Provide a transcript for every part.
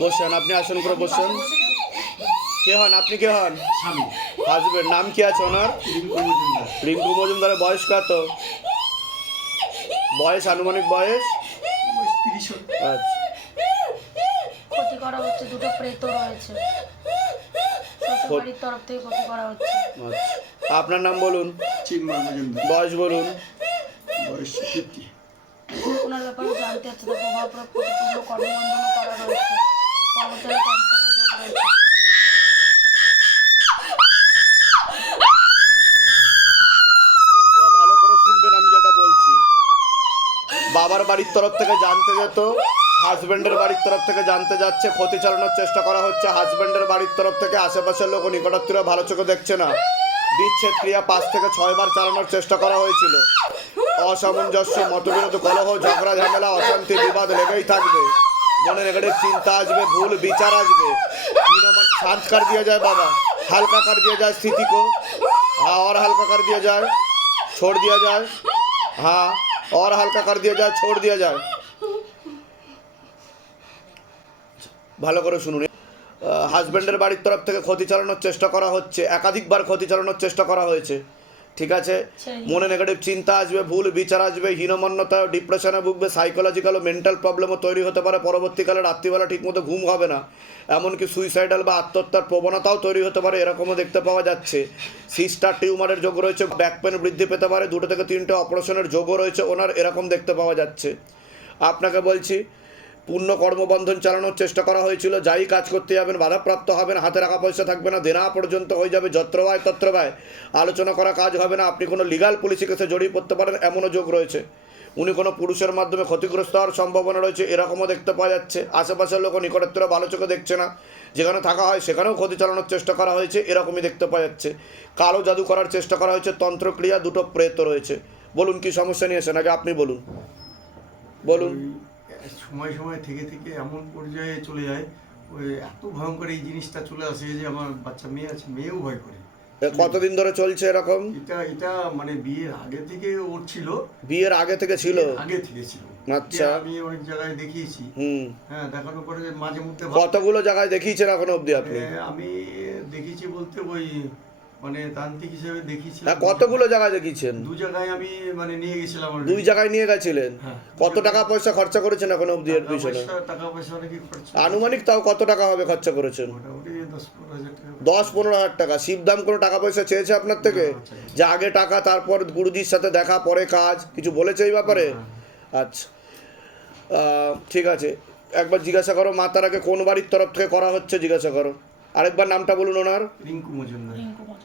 বসেন, আপনি আসন করে বসেন। কে হন আপনি? কে হন? স্বামী হাজবেন্ড। নাম কি আছে ওনার? রিঙ্কু মজুমদার। রিঙ্কু মজুমদারের বয়স কত? বয়স আনুমানিক বয়স? বয়স 30 হবে। আচ্ছা ক্ষতি করা হচ্ছে, দুটো প্রেত রয়েছে, শ্বশুরবাড়ির তরফ থেকে ক্ষতি করা হচ্ছে। আচ্ছা, আপনার নাম বলুন, চিন্ময় মজুমদার। বয়স বলুন। বয়স 50। ওনার ব্যাপারে জানতে হচ্ছে, তার প্রভাব প্রতিপূর্ণ কর্মবন্ধনও করা রয়েছে, কর্মচারী ক্যান্সারের যোগ রয়েছে। এবার ভালো করে শুনবেন আমি যেটা বলছি। বাবার বাড়ির তরফ থেকে জানতে যেত, হাজব্যান্ডের বাড়ির তরফ থেকে জানতে যাচ্ছে, ক্ষতি চালানোর চেষ্টা করা হচ্ছে। হাজব্যান্ডের বাড়ির তরফ থেকে আশেপাশের লোক ও নিকটাত্মীয়রা ভালো চোখে দেখছে না। বিচ্ছেদ ক্রিয়া 5 থেকে 6 বার চালানোর চেষ্টা করা হয়েছিল। অসামঞ্জস্য, মতবিরোধ, কলহ, ঝগড়া, ঝামেলা, অশান্তি, বিবাদ লেগেই থাকবে। মনে নেগেটিভ চিন্তা আসবে, ভুল বিচার আসবে। शांत कर दिया जाए बाबा, हल्का कर दिया जाए स्थिति को। हाँ, और हल्का कर दिया जाए, छोड़ दिया जाए। हाँ, और हल्का कर दिया जाए, छोड़ दिया जाए। ভালো করে শুনুন। হাজব্যান্ডের বাড়ির তরফ থেকে ক্ষতি চালানোর চেষ্টা করা হচ্ছে, একাধিকবার ক্ষতি চালানোর চেষ্টা করা হয়েছে। ঠিক আছে, মনে নেগেটিভ চিন্তা আসবে, ভুল বিচার আসবে, হীনমন্যতা, ডিপ্রেশনে ভুগবে, সাইকোলজিক্যাল ও মেন্টাল প্রবলেমও তৈরি হতে পারে। পরবর্তীকালে রাত্রিবেলা ঠিকমতো ঘুম হবে না, এমনকি সুইসাইডাল বা আত্মহত্যার প্রবণতাও তৈরি হতে পারে, এরকমও দেখতে পাওয়া যাচ্ছে। সিস্টার টিউমারের যোগ রয়েছে, ব্যাক পেন বৃদ্ধি পেতে পারে, 2 থেকে 3টে অপারেশনের যোগও রয়েছে ওনার, এরকম দেখতে পাওয়া যাচ্ছে। আপনাকে বলছি, পূর্ণ কর্মবন্ধন চালানোর চেষ্টা করা হয়েছিল। যাই কাজ করতে যাবেন বাধাপ্রাপ্ত হবেন, হাতে রাখা পয়সা থাকবে না, দেনা পর্যন্ত হয়ে যাবে, যত্রবায় তত্রবায় আলোচনা করা কাজ হবে না। আপনি কোনো লিগাল পুলিশি কেসে জড়িয়ে পড়তে পারেন, এমনও যোগ রয়েছে। উনি কোনো পুরুষের মাধ্যমে ক্ষতিগ্রস্ত হওয়ার সম্ভাবনা রয়েছে, এরকমও দেখতে পাওয়া যাচ্ছে। আশেপাশের লোক নিকটাত্মীয়রা ভালো চোখে দেখছে না, যেখানে থাকা হয় সেখানেও ক্ষতি চালানোর চেষ্টা করা হয়েছে, এরকমই দেখতে পাওয়া যাচ্ছে। কালো জাদু করার চেষ্টা করা হয়েছে, তন্ত্রক্রিয়া, 2টো প্রেত রয়েছে। বলুন কি সমস্যা নিয়েছেন, আগে আপনি বলুন। বলুন। সময় সময় থেকে থেকে এমন পর্যায়ে চলে যায়, ওই এত ভয়ঙ্কর এই জিনিসটা চলে আসে যে আমার বাচ্চা মেয়ে আছে, মেয়েও ভয় করে। কতদিন ধরে চলছে এরকম? এটা মানে বিয়ের আগে থেকে ওর ছিল। বিয়ের আগে থেকে ছিল? আগে থেকে ছিল। আচ্ছা। আমি অনেক জায়গায় দেখিয়েছি। হ্যাঁ, দেখানোর পরে মাঝে মধ্যে কতগুলো জায়গায় দেখিয়েছেন এখনো অবধি আপনি? আমি দেখিয়েছি বলতে ওই মানে তান্ত্রিক হিসেবে দেখিয়েছিলাম। হ্যাঁ, কতগুলো জায়গায় দেখিয়েছেন? 2 জায়গায় আমি মানে নিয়ে গেছিলাম। 2 জায়গায় নিয়ে গেছিলেন? হ্যাঁ। কত টাকা পয়সা খরচা করেছেন এখনো অবধি এর পিছনে? টাকা পয়সা অনেকই খরচ। আনুমানিক তাও কত টাকা হবে খরচা করেছেন? মোটামুটি 10-15 হাজার টাকা। 10-15 হাজার টাকা। শিবধাম কোনো টাকা পয়সা চেয়েছে আপনার থেকে? যে আগে টাকা, তারপর গুরুজির সাথে দেখা, পরে কাজ, কিছু বলেছে এই ব্যাপারে? আচ্ছা, ঠিক আছে, একবার জিজ্ঞাসা করো মাতারাকে কোন বাড়ির তরফ থেকে করা হচ্ছে, জিজ্ঞাসা করো। আরেকবার নামটা বলুন ওনার। রিঙ্কু মজুমদার।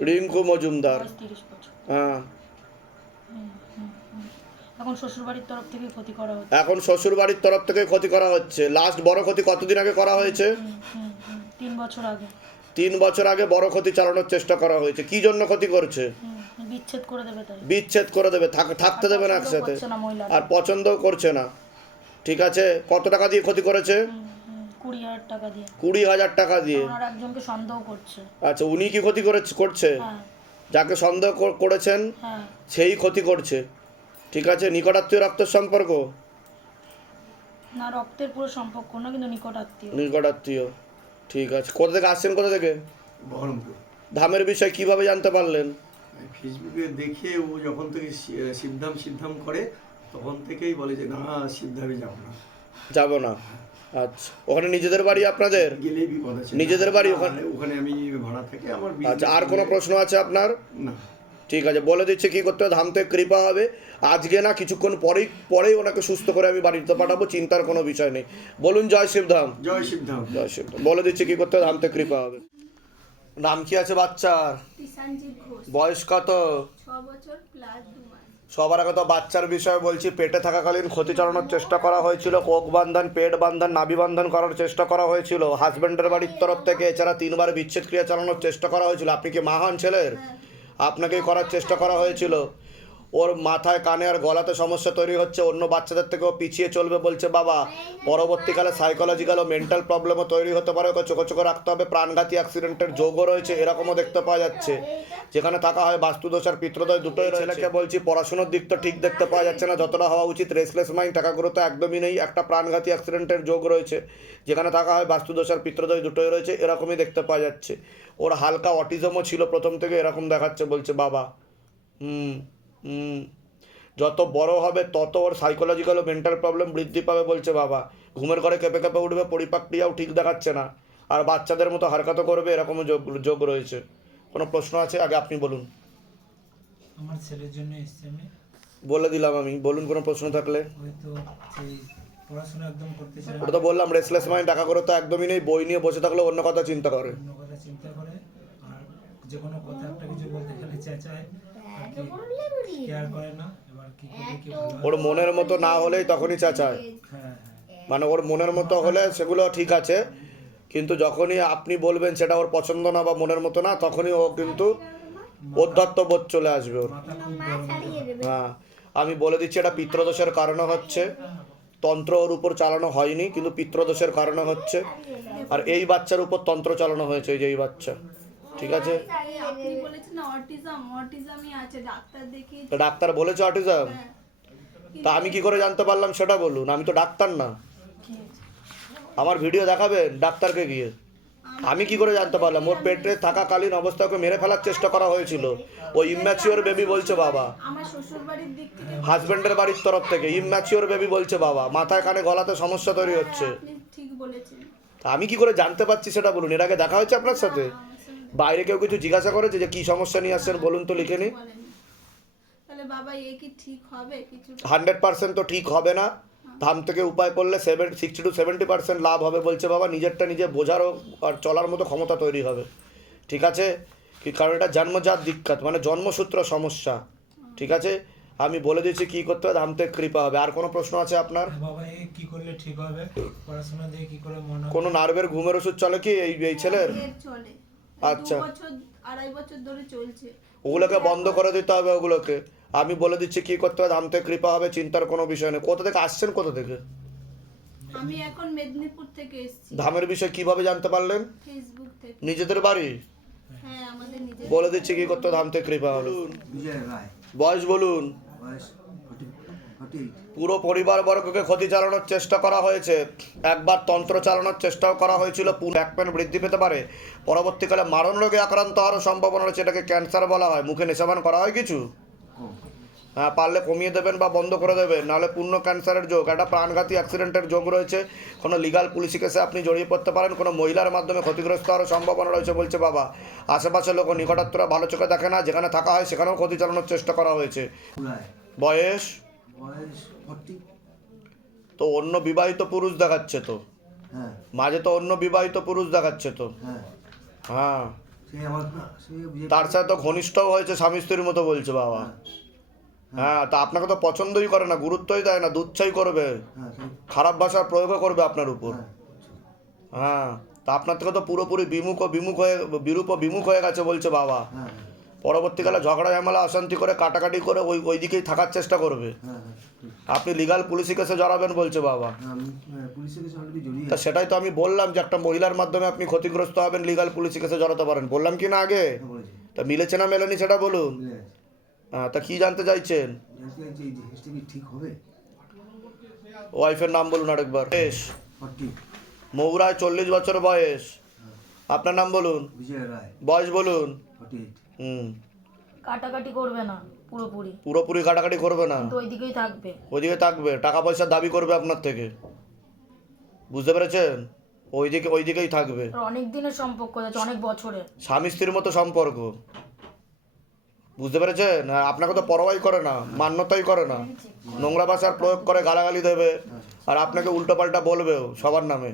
রিঙ্কু মজুমদার। বয়স 30 বছর। হ্যাঁ, এখন শ্বশুরবাড়ির তরফ থেকে ক্ষতি করা হচ্ছে। এখন শ্বশুর বাড়ির তরফ থেকে ক্ষতি করা হচ্ছে। লাস্ট বড় ক্ষতি কতদিন আগে করা হয়েছে? 3 বছর আগে। 3 বছর আগে বড় ক্ষতি চালানোর চেষ্টা করা হয়েছে। কি জন্য ক্ষতি করছে? বিচ্ছেদ করে দেবে তাই। বিচ্ছেদ করে দেবে, থাকতে দেবে না একসাথে, আর পছন্দও করছে না। ঠিক আছে, কত টাকা দিয়ে ক্ষতি করেছে? 20,000 টাকা দিয়ে। 20,000 টাকা দিয়ে। ওনার একজনকে সন্দেহ করছে। আচ্ছা, উনি কি ক্ষতি করছে? হ্যাঁ। যাকে সন্দেহ করেছেন হ্যাঁ। সেই ক্ষতি করছে। ঠিক আছে, নিকটাত্মীয় রক্তের সম্পর্ক? না, রক্তের পুরো সম্পর্ক না, কিন্তু নিকটাত্মীয়। নিকটাত্মীয়। ঠিক আছে, কোথা থেকে আসছেন, কোথা থেকে? বহরমপুর। ধামের বিষয় কিভাবে জানতে পারলেন? ফেসবুকে দেখে ও যখন থেকে সিদ্ধাম করে, তখন থেকেই বলে যে না, সিদ্ধামে যাব না। আচ্ছা, ওখানে নিজেদের বাড়ি আপনাদের? গেলেই বিপদ আছে। নিজেদের বাড়ি ওখানে? ওখানে আমি ভাড়া থেকে আমার। আচ্ছা, আর কোনো প্রশ্ন আছে আপনার? না। ঠিক আছে, বলে দিচ্ছে কি করতে হবে। ধাম থেকে কৃপা হবে, আজকে না কিছুক্ষণ পরেই ওনাকে সুস্থ করে আমি বাড়িতে পাঠাবো, চিন্তার কোনো বিষয় নেই। বলুন জয় শিবধাম। জয় শিবধাম। জয় শিবধাম। বলে দিচ্ছে কি করতে হবে, ধাম থেকে কৃপা হবে। নাম কি আছে বাচ্চার? কিষানজিৎ ঘোষ। বয়স কত? 6 বছর প্লাস 2 মাস। সবার আগে তো বাচ্চার বিষয়ে বলছি। পেটে থাকাকালীন ক্ষতি চালানোর চেষ্টা করা হয়েছিল, কোক বান্ধন, পেট বান্ধন, নাভি বান্ধন করার চেষ্টা করা হয়েছিল হাজব্যান্ডের বাড়ির তরফ থেকে। এছাড়া 3 বার বিচ্ছেদ ক্রিয়া চালানোর চেষ্টা করা হয়েছিল। আপনি কি মা হন ছেলের? আপনাকেই করার চেষ্টা করা হয়েছিল। ওর মাথায় কানে আর গলাতে সমস্যা তৈরি হচ্ছে, অন্য বাচ্চাদের থেকেও পিছিয়ে চলবে বলছে বাবা। পরবর্তীকালে সাইকোলজিক্যাল ও মেন্টাল প্রবলেমও তৈরি হতে পারে, ওকে চোখে চোখে রাখতে হবে, প্রাণঘাতী অ্যাক্সিডেন্টের যোগও রয়েছে, এরকমও দেখতে পাওয়া যাচ্ছে। যেখানে থাকা হয় বাস্তুদোষ আর পিতৃদোষ দুটোই রয়েছে। ছেলেকে বলছি পড়াশোনার দিক তো ঠিক দেখতে পাওয়া যাচ্ছে না যতটা হওয়া উচিত, রেসলেস মাইন্ড, একাগ্রতা একদমই নেই, একটা প্রাণঘাতী অ্যাক্সিডেন্টের যোগ রয়েছে। যেখানে থাকা হয় বাস্তুদোষ আর পিতৃদোষ দুটোই রয়েছে, এরকমই দেখতে পাওয়া যাচ্ছে। ওর হালকা অটিজমও ছিল প্রথম থেকে, এরকম দেখাচ্ছে বলছে বাবা। যত বড় হবে তত ওর সাইকোলজিক্যাল ও মেন্টাল প্রবলেম বৃদ্ধি পাবে বলছে বাবা। ঘুমের ঘরে কেঁপে কেঁপে উঠবে, পরিপাক্রিয়াও ঠিক দেখাচ্ছে না, আর বাচ্চাদের মতো হারকাতও করবে, এরকমও যোগ রয়েছে। কোনো প্রশ্ন আছে? আগে আপনি বলুন। আমার ছেলের জন্য এসেছি আমি। বলে দিলাম আমি, বলুন কোনো প্রশ্ন থাকলে। ওই তো সেই পড়াশোনা একদম করতেছে না, ওটা তো বললাম, রেসলেস মাইন্ড, একাগ্রতা একদমই নেই, বই নিয়ে বসে থাকলে অন্য কথা চিন্তা করে। অন্য কথা চিন্তা করে, আর যে কোনো কথা একটা কিছু বলতে গেলে চেঁচায়, আর কি কেয়ার করে না। এবার কি করলে কি ভালো হয়? ওর মনের মতো না হলেই তখনই চেঁচায়। হ্যাঁ, মানে ওর মনের মতো হলে সেগুলো ঠিক আছে, কিন্তু যখনই আপনি বলবেন সেটা ওর পছন্দ না বা মনের মতো না, তখনই ও কিন্তু অধ্যত্ত বোধ চলে আসবে ওর। মাথা খুব গরম করে। হ্যাঁ, আমি বলে দিচ্ছি, এটা পিতৃদোষের কারণে হচ্ছে। তন্ত্র ওর উপর চালানো হয়নি, কিন্তু পিতৃদোষের কারণে হচ্ছে। আর এই বাচ্চার উপর তন্ত্র চালানো হয়েছে, এই যে এই বাচ্চা, ঠিক আছে? আপনি বলেছেন না অটিজমই আছে, ডাক্তার দেখিয়ে তো ডাক্তার বলেছে অটিজম, তা আমি কি করে জানতে পারলাম সেটা বলুন। আমি তো ডাক্তার না, আমার ভিডিও দেখাবেন ডাক্তারকে গিয়ে। আমি কি করে জানতে পারলাম? ওর পেটে থাকাকালীন অবস্থায় ওকে মেরে ফেলার চেষ্টা করা হয়েছিল। ও ইম্যাচিওর বেবি বলছে বাবা। আমার শ্বশুর বাড়ির দিক থেকে হাজবেন্ডের বাড়ির তরফ থেকে ইম্যাচিওর বেবি বলছে বাবা, মাথায় কানে গলাতে সমস্যা তৈরি হচ্ছে। আপনি ঠিক বলেছেন। তা আমি কি করে জানতে পারছি সেটা বলুন। এর আগে দেখা হয়েছে আপনার সাথে? আমার সঙ্গে বাইরে কেউ কিছু জিজ্ঞাসা করেছে যে কি সমস্যা নিয়ে আসছেন বলুন তো, লিখে নি। বলেনি। তাহলে বাবা এ কি ঠিক হবে কিছু? 100% তো ঠিক হবে না, ধাম থেকে উপায় করলে 60 to 70% লাভ হবে বলছে বাবা। নিজেরটা নিজে বোঝারও আর চলার মতো ক্ষমতা তৈরি হবে, ঠিক আছে? কি কারণ এটা জন্মজাত দিক্কত, মানে জন্মসূত্র সমস্যা, ঠিক আছে? আমি বলে দিচ্ছি কি করতে হবে, ধাম থেকে কৃপা হবে। আর কোনো প্রশ্ন আছে আপনার? বাবা এই কি করলে ঠিক হবে? পড়াশোনা দিয়ে কি করে মনে হবে? কোনো নার্ভের ঘুমের ওষুধ চলে কি এই ছেলের? এর চলে। আচ্ছা। 2 বছর 2.5 বছর ধরে চলছে। ওগুলোকে বন্ধ করে দিতে হবে ওগুলোকে। আমি বলে দিচ্ছি কি করতে হবে, ধাম থেকে কৃপা হবে, চিন্তার কোনো বিষয় নেই। কোথা থেকে আসছেন, কোথা থেকে? আমি এখন মেদিনীপুর থেকে এসেছি, ধামের বিষয় কিভাবে জানতে পারলেন? ফেসবুক থেকে। নিজেদের বাড়ি? হ্যাঁ, আমাদের নিজের। বলে দিচ্ছি কি করতে হবে, ধাম থেকে কৃপা হবে। বিজয় রায়, বয়স বলুন। বয়স 48। পুরো পরিবারবর্গকে ক্ষতি চালানোর চেষ্টা করা হয়েছে, একবার তন্ত্র চালানোর চেষ্টাও করা হয়েছিল। ব্যাকপেন বৃদ্ধি পেতে পারে, পরবর্তীকালে মারণ রোগে আক্রান্ত হওয়ারও সম্ভাবনা রয়েছে। এটাকে ক্যান্সার বলা হয়। মুখে নেশাপান করা হয় কিছু? হ্যাঁ, পারলে কমিয়ে দেবেন বা বন্ধ করে দেবেন, নাহলে পূর্ণ ক্যান্সারের যোগ, একটা প্রাণঘাতী অ্যাক্সিডেন্টের যোগ রয়েছে। কোনো লিগাল পুলিশি কেসে আপনি জড়িয়ে পড়তে পারেন, কোনো মহিলার মাধ্যমে ক্ষতিগ্রস্ত হওয়ার সম্ভাবনা রয়েছে বলছে বাবা। আশেপাশের লোক ও নিকটাত্মরা ভালো চোখে দেখে না, যেখানে থাকা হয় সেখানেও ক্ষতি চালানোর চেষ্টা করা হয়েছে। রায়, বয়স বয়স 40। তো অন্য বিবাহিত পুরুষ দেখাচ্ছে তো, হ্যাঁ, মাঝে তো অন্য বিবাহিত পুরুষ দেখাচ্ছে তো। হ্যাঁ, হ্যাঁ, সে আমার সে বিয়ে তার সাথে তো ঘনিষ্ঠও হয়েছে, স্বামী স্ত্রীর মতো বলছে বাবা। হ্যাঁ, তা আপনাকে তো পছন্দই করে না, গুরুত্বই দেয় না, দুচ্ছাই করবে, হ্যাঁ, খারাপ ভাষার প্রয়োগও করবে আপনার উপর। হ্যাঁ, হ্যাঁ, তা আপনার থেকে তো পুরোপুরি বিরূপ ও বিমুখ হয়ে গেছে বলছে বাবা। হ্যাঁ, পরবর্তীকালে ঝগড়া ঝামেলা অশান্তি করে কাটাকাটি করে ওই দিকেই থাকার চেষ্টা করবে। হ্যাঁ, হ্যাঁ, আপনি লিগাল পুলিশি কেসে জড়াবেন বলছে বাবা। আমি পুলিশের কাছে অলরেডি জড়িয়ে তা সেটাই তো আমি বললাম যে একটা মহিলার মাধ্যমে আপনি ক্ষতিগ্রস্ত হবেন, লিগাল পুলিশি কেসে জড়াতে পারেন, বললাম কি না আগে? বলেছি, তা মিলেছে না মেলেনি সেটা বলুন। মিলে গেছে। হ্যাঁ, তা কি জানতে চাইছেন? জানতে চাইছি এই জিনিসটা কি ঠিক হবে? ওয়াইফের নাম বলুন আরেকবার। বেশ, 40। মৌরায় 40 বছর বয়স। আপনার নাম বলুন, বিজয় রায়, বয়স বলুন। 48। কাটাকাটি করবে না পুরোপুরি, পুরোপুরি কাটাকাটি করবে না, কিন্তু ওই দিকেই থাকবে। ওইদিকে থাকবে, টাকা পয়সার দাবি করবে আপনার থেকে, বুঝতে পেরেছেন? ওইদিকেই থাকবে। আর অনেক দিনের সম্পর্ক আছে, অনেক বছরের। স্বামী স্ত্রীর মতো সম্পর্ক, বুঝতে পেরেছেন? আর আপনাকে তো পরোয়াই করে না, মান্যতাই করে না, নোংরা ভাষার প্রয়োগ করে, গালাগালি দেবে, আর আপনাকে উল্টোপাল্টা বলবেও সবার নামে।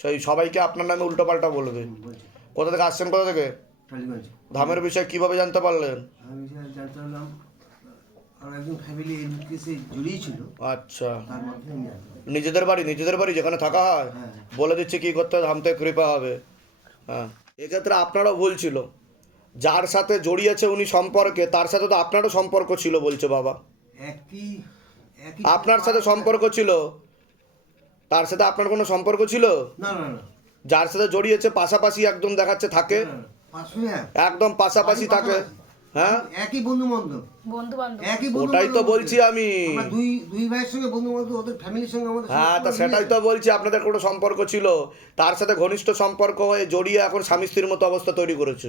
সেই সবাইকে আপনার নামে উল্টোপাল্টা বলবে। বলছি কোথা থেকে আসছেন, কোথা থেকে? টালিগঞ্জ। ধামের বিষয়ে কিভাবে জানতে পারলেন? আমি সেটা জানতে পারলাম, আর একজন ফ্যামিলি এই কেসে জড়িয়ে ছিল, আচ্ছা, তার মাধ্যমে আমি জানতে পারলাম। নিজেদের বাড়ি যেখানে থাকা হয়। হ্যাঁ। বলে দিচ্ছি কি করতে হবে, ধাম থেকে কৃপা হবে। হ্যাঁ, এক্ষেত্রে আপনারও ভুল ছিল। যার সাথে জড়িয়েছে উনি সম্পর্কে, তার সাথে তো আপনারও সম্পর্ক ছিল বলছে বাবা। একই একই আপনার সাথে সম্পর্ক ছিল, তার সাথে আপনার কোনো সম্পর্ক ছিল? না না না যার সাথে জড়িয়েছে পাশাপাশি একদম দেখাচ্ছে থাকে, না, না, পাশে এক। একদম পাশাপাশি থাকে, হ্যাঁ একই বন্ধু বান্ধব, বন্ধু বান্ধব একই বন্ধু ওটাই তো বলছি আমি। আমরা দুই দুই ভাইয়ের সঙ্গে বন্ধু বান্ধব, ওদের ফ্যামিলির সঙ্গে আমাদের হ্যাঁ, তা সম্পর্ক সেটাই তো মিলেছে। বলছি, আপনাদের কোনো সম্পর্ক ছিল, তার সাথে ঘনিষ্ঠ সম্পর্ক হয়ে জড়িয়ে এখন স্বামী স্ত্রীর মতো অবস্থা তৈরি করেছে।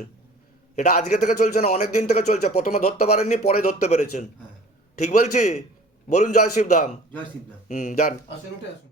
এটা আজকে থেকে চলছে না, অনেক দিন থেকে চলছে, প্রথমে ধরতে পারেননি, পরে ধরতে পেরেছেন। হ্যাঁ, ঠিক বলছি? বলুন জয় শিবধাম। জয় শিবদাস। যান। আসুন, উঠে আসুন।